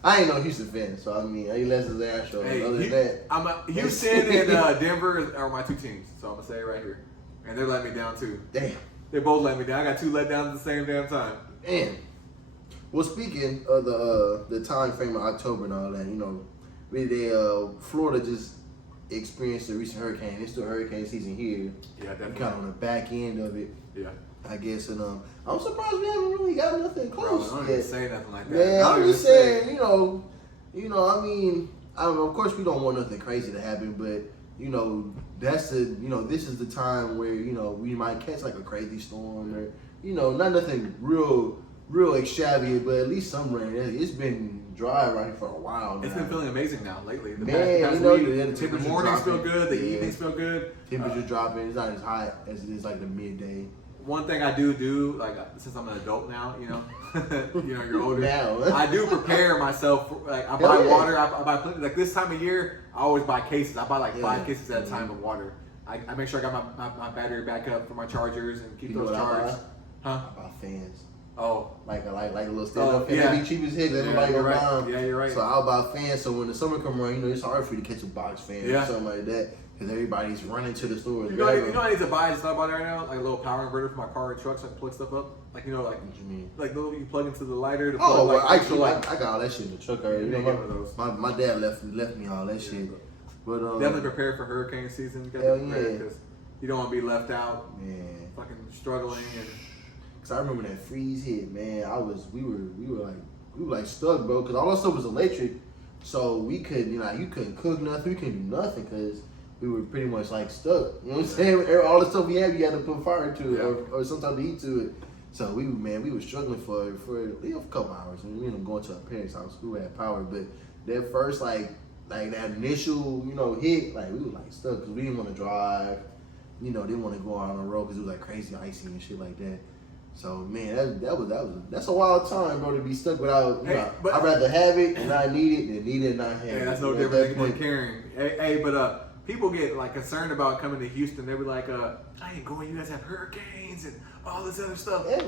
I ain't no Houston fan, so I mean, I less than the Astros. Hey, other than that, I'm a Houston and Denver are my 2 teams, so I'm gonna say it right here, and they're letting me down too. Damn, they both let me down. I got 2 letdowns at the same damn time. Man. Well, speaking of the time frame of October and all that, Florida just experienced a recent hurricane. It's still hurricane season here. Yeah, definitely. Kind of on the back end of it. Yeah. I guess, and I'm surprised we haven't really got nothing close Bro, I don't yet. even say nothing like that. Yeah, I'm just saying, I mean, of course we don't want nothing crazy to happen, but that's this is the time where we might catch like a crazy storm or not nothing real extravagant, but at least some rain. It's been dry right here for a while now. It's been feeling amazing now lately. The Man, past you know, week, the mornings feel good, the evenings feel good. Temperature dropping. It's not as hot as it is like the midday. One thing I do, like since I'm an adult now, you know, you're older. Now. I do prepare myself. Like I buy water. I buy plenty. Like this time of year, I always buy cases. I buy like 5 cases at a time of water. I make sure I got my battery backup for my chargers and keep those charged. I buy fans. Oh, like a little stand-up fan. They be cheap as heck. Everybody go down. Yeah, you're right. So I'll buy fans. So when the summer come around, you know, it's hard for you to catch a box fan or something like that because everybody's running to the store. You know I need to buy just not about it right now? Like a little power inverter for my car and truck so I can plug stuff up. Like, you know, like what you mean? Like little you plug into the lighter. To oh, plug, well, I got all that shit in the truck already. You know, my dad left me all that shit. But definitely prepare for hurricane season. Hell yeah. Because you don't want to be left out. Man. Fucking struggling and. Cause I remember that freeze hit, man. We were like stuck, bro. Cause all that stuff was electric, so we couldn't, you couldn't cook nothing. We couldn't do nothing, cause we were pretty much like stuck. You know what I'm saying? All the stuff we had, you had to put fire to it or some type of heat to it. So we were struggling for a couple hours, and we ended up going to our parents' house who had power. But that first like that initial hit, like we were like stuck, cause we didn't want to drive. Didn't want to go out on the road because it was like crazy icy and shit like that. So man, that's a wild time, bro, to be stuck without. I'd rather have it and not need it than need it and not have it. Yeah, that's no different than caring. Hey, but people get like concerned about coming to Houston. They be like, I ain't going. You guys have hurricanes and all this other stuff. If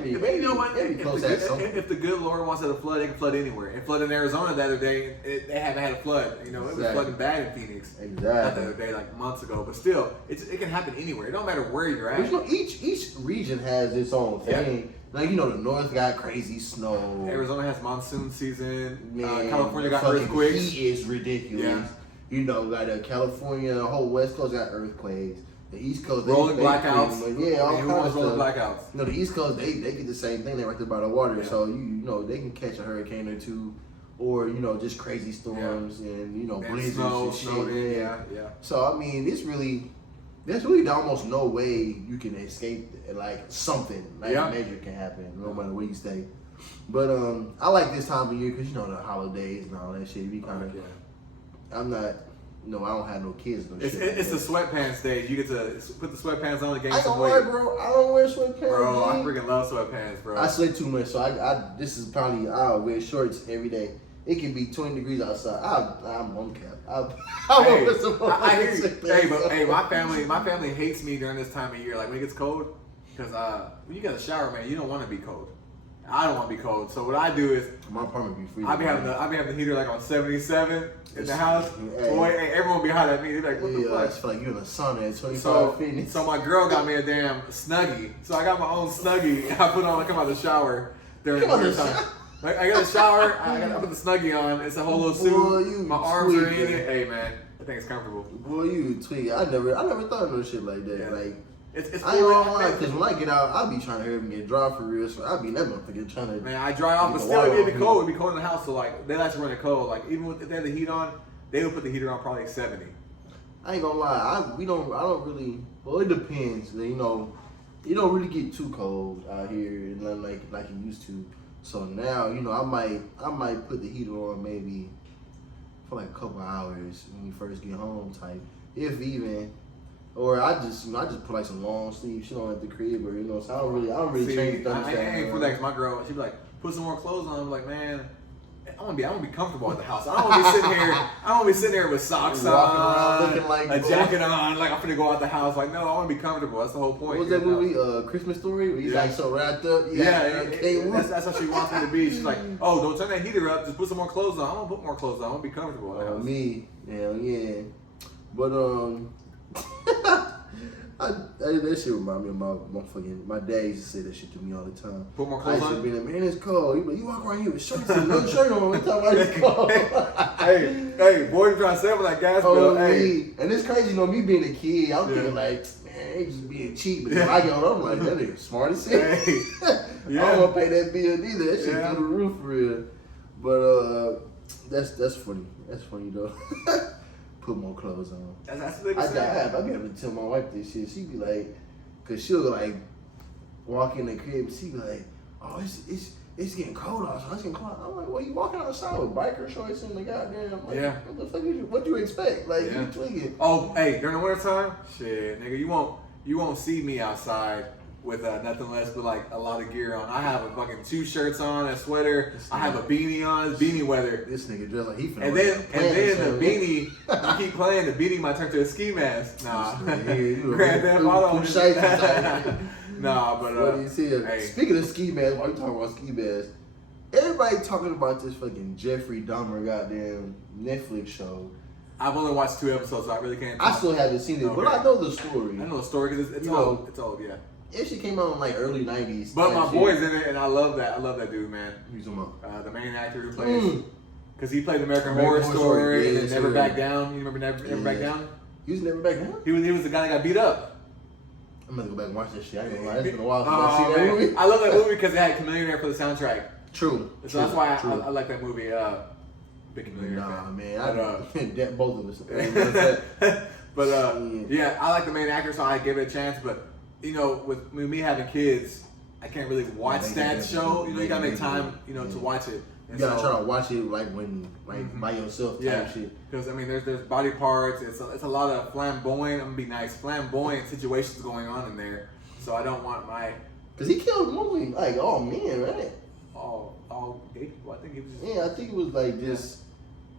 the good Lord wants it to flood, it can flood anywhere. It flooded in Arizona the other day. They haven't had a flood. It was flooding bad in Phoenix. Exactly. Not the other day, like months ago. But still, it can happen anywhere. It don't matter where you're at. But each region has its own thing. Like the North got crazy snow. Arizona has monsoon season. Man, California got earthquakes. Heat is ridiculous. Yeah. Got California, the whole West Coast got earthquakes. The East Coast, rolling blackouts. All kinds of rolling stuff. blackouts. The East Coast, they get the same thing. They're right there by the water, so they can catch a hurricane or two, or just crazy storms and blizzards and shit. Yeah. So I mean, there's really almost no way you can escape like something major can happen no matter where you stay. But I like this time of year because the holidays and all that shit. We kind of, I'm not. No, I don't have no kids. It's the sweatpants day. You get to put the sweatpants on and gain some weight. I don't wear, bro. I don't wear sweatpants. Bro, I freaking love sweatpants, bro. I sweat too much, so I'll wear shorts every day. It can be 20 degrees outside. I'm on cap. I hear you. Hey, my family hates me during this time of year. Like when it gets cold, because when you get a shower, man, you don't want to be cold. I don't want to be cold, so what I do is my apartment be freezing. I be having the heater like on 77 in the house. Boy, everyone be hot at me. They're like, "What the fuck?" I feel like you're in the sauna at 25 feet. So my girl got me a damn Snuggie. So I got my own Snuggie. I put on to come out of the shower during the winter time. I got a shower. I put the Snuggie on. It's a whole little suit. Boy, my arms are in it. Hey man, I think it's comfortable. Boy, you tweak. I never thought of no shit like that. Yeah. Like. It's I ain't gonna lie, because when I get out, I'll be trying to hurry up and get dry for real. So I'll be that motherfucker trying to. Man, I dry off, but still it'd be cold. It'd be cold in the house. So like they like to run it cold. Like even if they have the heat on, they would put the heater on probably 70. I ain't gonna lie, I don't really. Well, it depends. You don't really get too cold out here, and like you used to. So now I might put the heater on maybe for like a couple hours when we first get home, type, if even. Or I just put like some long sleeve shit on at the crib, or so I don't really change the thermostat. I ain't for that. My girl, she be like, put some more clothes on. I'm like, man, I want to be comfortable at the house. I don't want to be sitting here. I don't want to be sitting here with socks on, looking like a jacket on, like I'm finna go out the house. Like, no, I want to be comfortable. That's the whole point. What was that movie? Christmas Story? Where he's like so wrapped up. That's how she wants me to be. She's like, oh, don't turn that heater up. Just put some more clothes on. I want to put more clothes on. I want to be comfortable. Oh, me, hell yeah. But that shit remind me of my dad used to say that shit to me all the time. Put more clothes on? I used to be like, man, it's cold. You walk around here with shirts and no shirt on. What time it's cold? hey, boy, you trying to save that gas bill. Hey. And it's crazy, me being a kid, I'm thinking like, man, they just being cheap. But when I get older, I'm like, that nigga smart as shit. I don't want to pay that bill either. That shit through the roof for real. But that's funny. That's funny though. Put more clothes on. That's what they say. I be having to tell my wife this shit. She be like, cause she'll like walk in the crib and she be like, oh, it's getting cold outside. It's getting cold. I'm like, well, you walking outside with biker shorts and the goddamn, like, Yeah. what the fuck what you expect? Like, you tweaking. Oh, hey, during the wintertime, shit, nigga, you won't see me outside with nothing less but like a lot of gear on. I have a fucking 2 shirts on, a sweater. I have a beanie on. It's beanie weather. This nigga dressed like he finna And then the beanie, you keep playing, the beanie might turn to a ski mask. Nah. Grand Theft Auto. Nah, but what do you see? hey. Speaking of ski masks, why you talking about ski masks? Everybody talking about this fucking Jeffrey Dahmer goddamn Netflix show. I've only watched 2 episodes, so I really can't. I still haven't seen it, but I know the story. I know the story because it's old. It's old, yeah. It shit came out in like early 90s. But my boy's in it, and I love that. I love that dude, man. Who's talking about? The main actor who plays. Because he played American Horror Story and Never Back Down. You remember Never Back Down? He was Never Back Down? He was the guy that got beat up. I'm gonna go back and watch that shit. I ain't gonna lie. It's been a while since I've seen that movie. I love that movie because it had Chameleon for the soundtrack. True. So that's why I like that movie. Big Chameleon. Nah, man. But, both of us. But yeah, I like the main actor, so I give it a chance. But you know, with me having kids, I can't really watch that show. You know, you gotta make time, you know, to watch it. And you gotta try to watch it like when, by yourself. Yeah, because I mean, there's body parts. It's a lot of flamboyant. I'm gonna be nice, flamboyant situations going on in there. So I don't want my. Cause he killed mostly like all men, right? All gay people. I think he was. Yeah, I think it was like just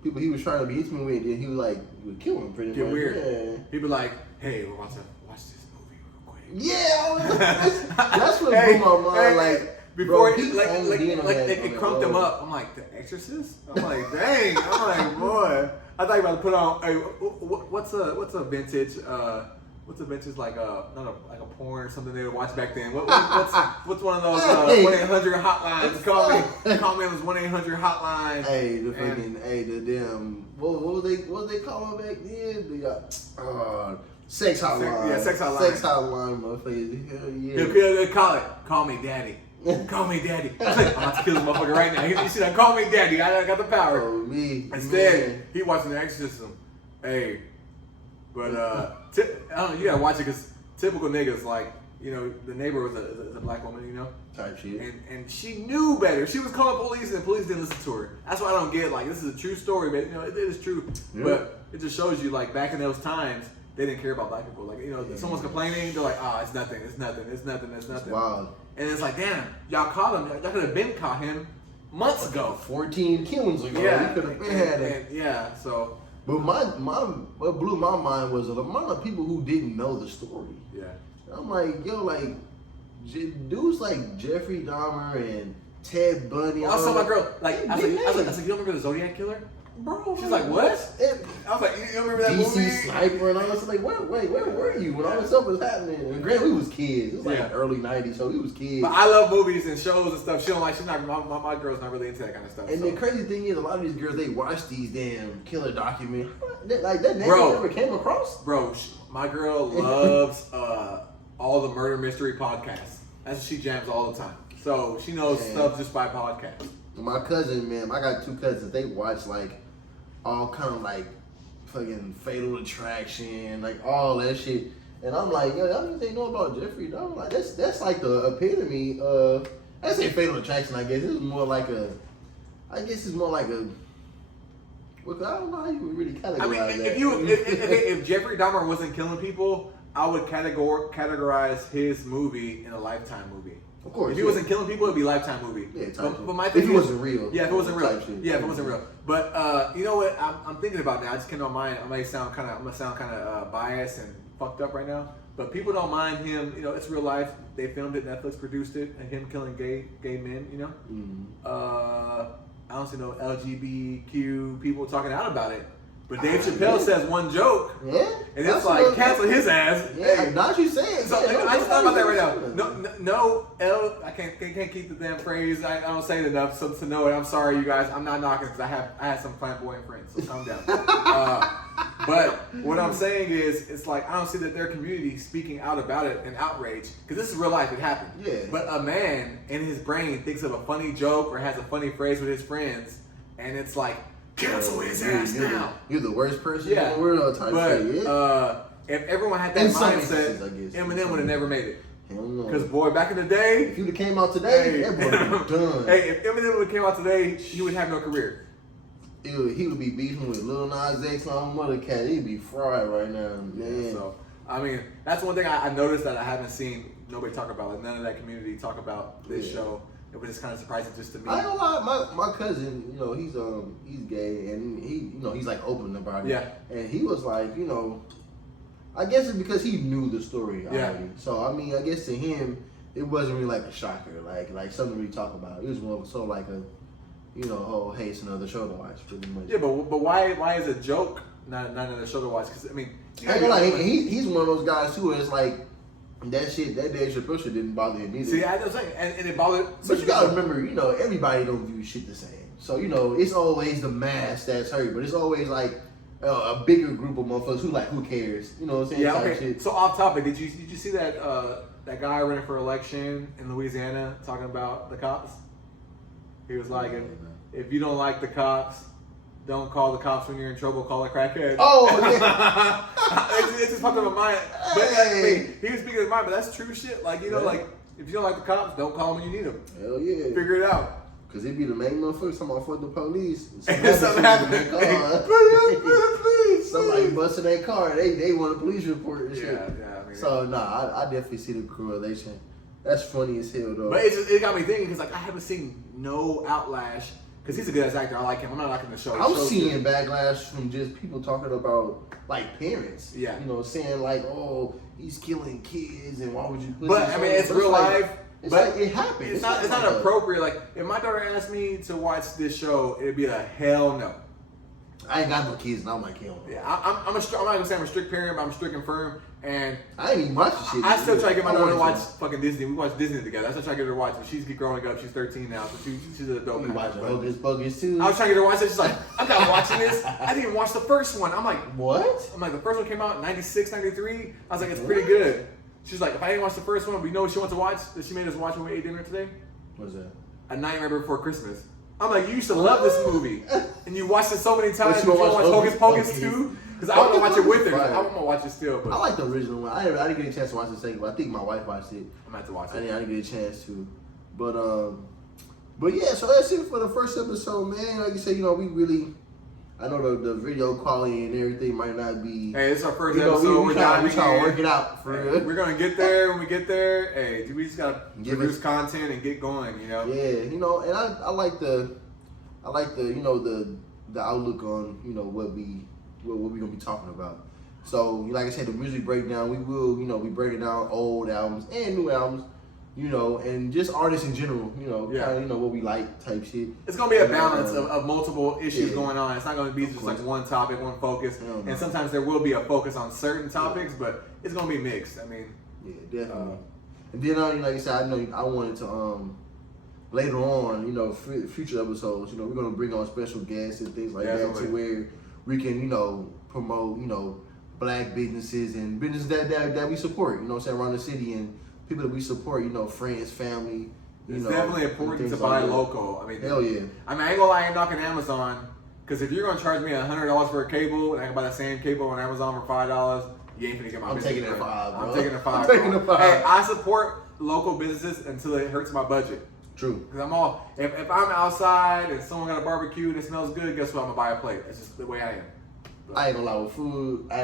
people he was trying to be intimate with, and he was like he would kill him pretty much. Get weird. Yeah. He'd be like, "Hey, we're about to watch this movie real quick." Yeah, that's what blew my mind. Like before, bro, it crunked him up. I'm like, The Exorcist. I'm like, dang. I'm like, boy. I thought you were about to put on. Hey, what's a vintage? What's a vintage like like a porn or something they would watch back then? What's one of those 1-800 hotlines? Call me on this 1-800 hotline. Hey, the damn what was they calling back then? They got sex hotline. Sex hotline. Sex hotline, motherfucker. Hell yeah. They call me daddy. Call me daddy. I'm about to kill this motherfucker right now. You see that? Call me daddy. I got the power. Oh, me. Instead, he watching The Exorcism. Hey. But I don't know, you gotta watch it because typical niggas, like, you know, the neighbor was a black woman, you know? Type shit. And she knew better. She was calling police and the police didn't listen to her. That's why I don't get, like, this is a true story, but, you know, it is true. Yeah. But it just shows you, like, back in those times, they didn't care about black people. Like, you know, if someone's complaining, they're like, it's nothing. It's wild. And it's like, damn, y'all caught him. Y'all could have been caught him months ago. 14 killings ago. Yeah. We could have been had it. Yeah, so. But what blew my mind was the amount of people who didn't know the story. Yeah. I'm like, yo, like, dudes like Jeffrey Dahmer and Ted Bundy. I saw my girl, like, I was like, you don't remember the Zodiac Killer? Bro, she's like, what? I was like, you don't remember that DC movie? Sniper and all that stuff. Like, where were you when all this stuff was happening? And granted, we was kids. It was like early 90s, so we was kids. But I love movies and shows and stuff. My girl's not really into that kind of stuff. And the crazy thing is, a lot of these girls, they watch these damn killer documentaries. Like, that name never came across. Bro, my girl loves all the murder mystery podcasts. That's what she jams all the time. So she knows stuff just by podcast. My cousin, man, I got 2 cousins. They watch, like, all kind of like fucking Fatal Attraction, like all that shit. And I'm like, yo, y'all think they know about Jeffrey Dahmer? Like that's like the epitome of, I say Fatal Attraction, I guess. This is more like a, well, I don't know how you would really categorize that. If Jeffrey Dahmer wasn't killing people, I would categorize his movie in a Lifetime movie. Of course. If he wasn't killing people, it'd be a Lifetime movie. Yeah, but my thing if it wasn't real. Yeah, if it wasn't real. Yeah, if it wasn't real. But you know what? I'm thinking about that. I just came to mind. I'm gonna sound kind of biased and fucked up right now. But people don't mind him. You know, it's real life. They filmed it. Netflix produced it, and him killing gay men. You know. Mm-hmm. I don't see no LGBTQ people talking out about it. But Dave Chappelle says one joke, and it's like cancel his ass. Yeah, hey, not you saying. So I just thought about that right now. I can't keep the damn phrase. I don't say it enough so to know it. I'm sorry, you guys. I'm not knocking because I had some flamboyant friends. So calm down. But what I'm saying is, it's like I don't see that their community speaking out about it in outrage because this is real life. It happened. Yeah. But a man in his brain thinks of a funny joke or has a funny phrase with his friends, and it's like. Cancel his ass now. You're the worst person in the world. But if everyone had that mindset, Eminem would have never made it. Hell no. Because boy, back in the day, if you'd have came out today, that boy would be done. Hey, if Eminem would have came out today, he would have no career. He would be beefing with Lil Nas X on Mother Cat. He'd be fried right now, man. Yeah, so I mean, that's one thing I noticed that I haven't seen nobody talk about. Like none of that community talk about this show. It was just kind of surprising just to me. I don't lie. My cousin, you know, he's gay and he, you know, he's like open about it. Yeah. And he was like, you know, I guess it's because he knew the story already. Yeah. So I mean, I guess to him, it wasn't really like a shocker, like something we talk about. It was more so like a, you know, oh hey, it's another show to watch, pretty much. Yeah, but why is a joke not another show to watch? Because I mean, I ain't gonna lie, he's one of those guys too. Where it's like that Dave Chappelle shit didn't bother him either. See, I was saying, and it bothered. But you gotta remember, you know, everybody don't view shit the same. So you know, it's always the mass that's hurt, but it's always like a bigger group of motherfuckers who cares. You know what I'm saying? Yeah. Type Okay. shit. So off topic, did you see that that guy running for election in Louisiana talking about the cops? He was like, if you don't like the cops, don't call the cops when you're in trouble. Call a crackhead. Oh, yeah. it just popped up in my mind. But I mean, he was speaking his mind, but that's true shit. Like you know, like if you don't like the cops, don't call them when you need them. Hell yeah. Figure it out. Cause it be the main motherfuckers talking about fuck the police. Something happened. Somebody busting their car. They want a police report and shit. Yeah. I mean, So nah, I definitely see the correlation. That's funny as hell though. but it got me thinking because like I haven't seen no outlash because he's a good ass actor. I like him. I'm not liking the show. I'm seeing backlash from just people talking about like parents. Yeah. You know, saying like, oh, he's killing kids and why would you put But this I mean, on? it's But real like, life. It's but like it happened. It's not like appropriate. Like if my daughter asked me to watch this show, it'd be a hell no. I ain't got no kids and I'm like, hell no. Yeah, I'm not gonna say I'm a strict parent, but I'm strict and firm. And I ain't even watching shit. I still try to get my daughter to watch to. fucking Disney. We watch Disney together. I still try to get her to watch it. She's growing up. She's 13 now, so she's an adult. You watching Hocus Pocus too? I was trying to get her to watch it. She's like, I'm not watching this. I didn't even watch the first one. I'm like, what? I'm like, the first one came out in 96, 93. I was like, it's pretty good. She's like, if I didn't watch the first one, we know what she wants to watch. That she made us watch when we ate dinner today. What's that? A Nightmare Before Christmas. I'm like, you used to love this movie, and you watched it so many times. But You you want to watch watch Hocus Pocus too? Because I want to watch it with her. I want to watch it still. But I like the original one. I didn't get a chance to watch the second one. I think my wife watched it. I'm gonna have to watch I it. didn't get a chance to. But yeah, so that's it for the first episode, man. Like you said, you know, we really, I know the video quality and everything might not be. Hey, this is our first you know, episode. we trying to work it out for real. We're gonna get there when we get there. Hey, we just gotta Give produce us- content and get going. You know. Yeah, you know, and I like the you know the outlook on, you know, what we gonna be talking about. So like I said, the music breakdown, we will, you know, be breaking down old albums and new albums, you know, and just artists in general, you know, Yeah. kind of, you know, what we like type shit. It's gonna be a And, balance of multiple issues yeah. going on. It's not gonna be just like one topic, one focus. Hell no. And sometimes there will be a focus on certain topics, but it's gonna be mixed. I mean, Yeah, definitely. And then, like I said, I know I wanted to later on, you know, future episodes, you know, we're gonna bring on special guests and things like that Definitely. to where we can, you know, promote, you know, black businesses and businesses that we support, you know what I'm saying, around the city, and people that we support, you know, friends, family. You it's know, definitely and important things to like buy that. local. I mean, Hell yeah. I mean, I ain't gonna lie, I ain't knocking Amazon, because if you're gonna charge me $100 for a cable and I can buy the same cable on Amazon for $5, you ain't gonna get my I'm business. taking it bro. $5, bro. I'm taking it $5. I'm taking bro. it $5. Hey, I support local businesses until it hurts my budget. True. Because I'm all, if I'm outside and someone got a barbecue and it smells good, guess what? I'm gonna buy a plate. That's just the way I am. I ain't gonna lie, with food, I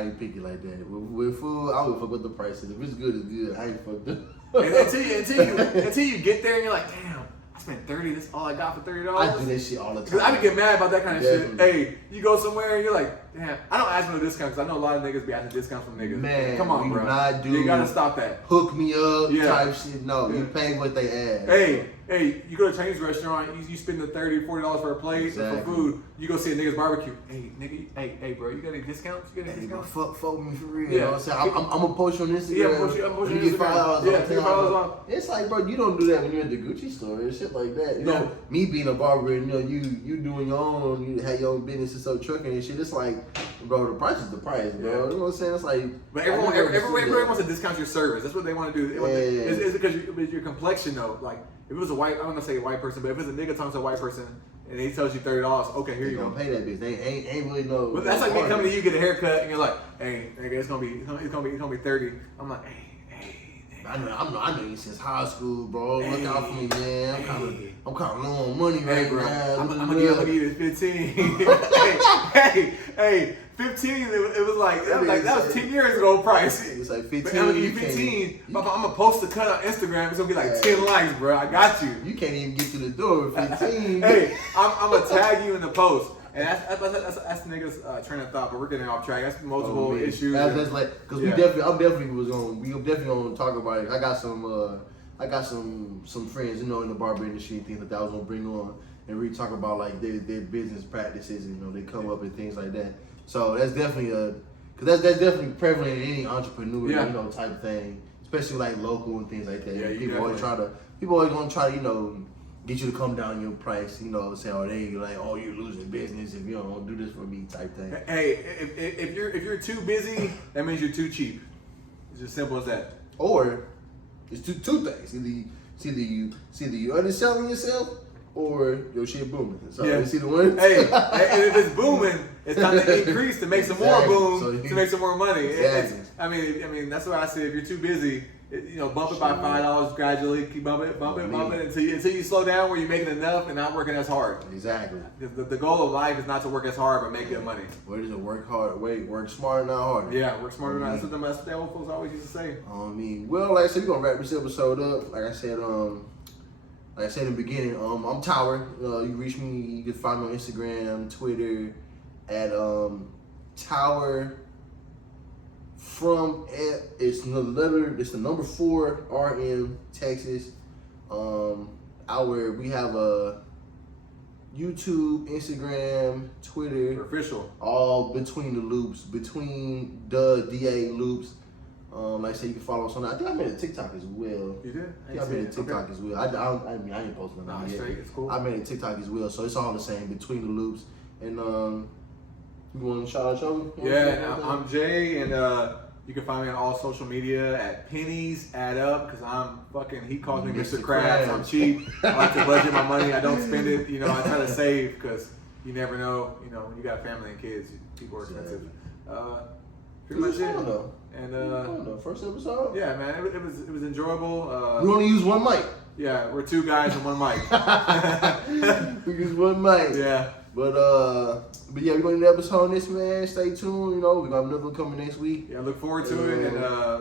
ain't picky like that. With food, I would fuck with the prices. If it's good, it's good. I ain't fucked up. until you get there and you're like, damn, I spent $30. This is all I got for $30. I do that shit all the time. Because I be getting mad about that kind of Definitely. shit. Hey, you go somewhere and you're like, damn, I don't ask for no discounts because I know a lot of niggas be asking discounts from niggas. Man, come on, we bro. not do You gotta stop that. hook me up Yeah. type shit. No, Yeah. you pay what they ask. Hey, you go to a Chinese restaurant, you spend the $30, $40 for a plate Exactly. for food. You go see a nigga's barbecue. Hey, nigga, hey, bro, you got any discounts? You got any Hey, bro, discounts? fuck me for real. Yeah. You know what I'm saying? I'm gonna post you on Instagram. Yeah, I'm gonna post you on You get Instagram. $5 Yeah, off. $5 off. It's like, bro, you don't do that when you're at the Gucci store and shit like that. You No. know, me being a barber and, you know, you doing your own, you have your own business and stuff, trucking and shit. It's like, bro, the price is the price, bro. Yeah. You know what I'm saying? It's like, But I never everyone understood that. wants to discount your service. That's what they want to do. It's because your complexion, though. Like, if it was a white, I'm gonna say a white person, but if it's a nigga talking to a white person and he tells you $30, okay, here You you go. gonna pay that bitch. They ain't really no. But that's like me no coming to you, get a haircut, and you're like, hey, nigga, it's gonna be 30. I'm like, hey, I know you since high school, bro. Look out for me, man. I'm kind of low on money right now. I'm gonna give you 15. hey, 15. It was like that was 10 years ago price. It's like 15. I'm gonna give you 15. I'm gonna post a cut on Instagram. It's gonna be like 10 likes, bro. I got you. You can't even get to the door with 15. Hey, I'm gonna tag you in the post. And that's the nigga's train of thought, but we're getting off track. That's multiple issues. That's like, because we definitely gonna talk about it. I got some friends, you know, in the barber industry and things that I was gonna bring on and really talk about like their business practices, and, you know, they come up and things like that. So that's definitely because that's definitely prevalent in any entrepreneur, you know, type thing, especially like local and things like that. Yeah, people always gonna try to, you know, get you to come down your price, you know, say, oh, they like, oh, you're losing business if you don't do this for me, type thing. Hey, if you're too busy, that means you're too cheap. It's as simple as that. Or it's two things. Either you underselling yourself or your shit booming. So you see the one. Hey, and if it's booming, it's time to increase to make some more boom, to make some more money. Exactly. I mean that's what I say. If you're too busy, you know, bump it by $5 gradually. Keep bumping it until you slow down where you're making enough and not working as hard. Exactly. The goal of life is not to work as hard, but make good money. What is it? Work hard. Work smarter, not harder. Yeah, work smarter, not harder. That's what the old folks always used to say. Well, like I said, we're gonna wrap this episode up. Like I said in the beginning, I'm Tower. You can reach me. You can find me on Instagram, Twitter, at Tower. It's the number 4 RM Texas. We have a YouTube, Instagram, Twitter, official, all Between the Loops, BetweenDaLoops. Like I said, you can follow us on that. I think I made a TikTok as well. You did? I made a TikTok as well. I ain't posting nothing yet. Straight. It's cool. I made a TikTok as well, so it's all the same, Between the Loops. And you want to shout out your? Yeah, I'm Jay, and you can find me on all social media at Pennies Add Up, because he calls me Mr. Krabs. I'm cheap. I like to budget my money. I don't spend it. You know, I try to save because you never know. You know, when you got family and kids, people are expensive. Pretty much it. And first episode. Yeah, man, it was enjoyable. We only use one mic. Yeah, we're 2 guys and 1 mic. We use one mic. Yeah. But yeah, we're gonna do an episode on this, man. Stay tuned. You know, we're gonna have another one coming next week. Yeah, look forward to it, and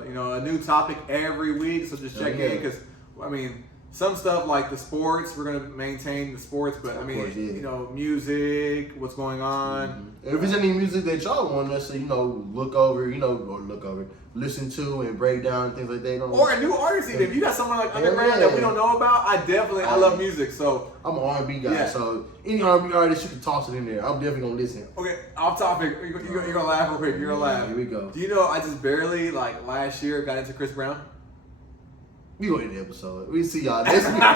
you know, a new topic every week. So just check in, because I mean, some stuff like the sports, we're gonna maintain the sports, but I mean, you know, music, what's going on. And if there's any music that y'all want us to, you know, listen to and break down and things like that. Or a new artist, even. If you got someone like underground that we don't know about, I love music, so. I'm an R&B guy, so any R&B artist, you can toss it in there. I'm definitely gonna listen. Okay, off topic, you're gonna laugh real quick, you're gonna laugh. Here we go. Do you know I just barely, like last year, got into Chris Brown? We go in the episode. We see y'all next week.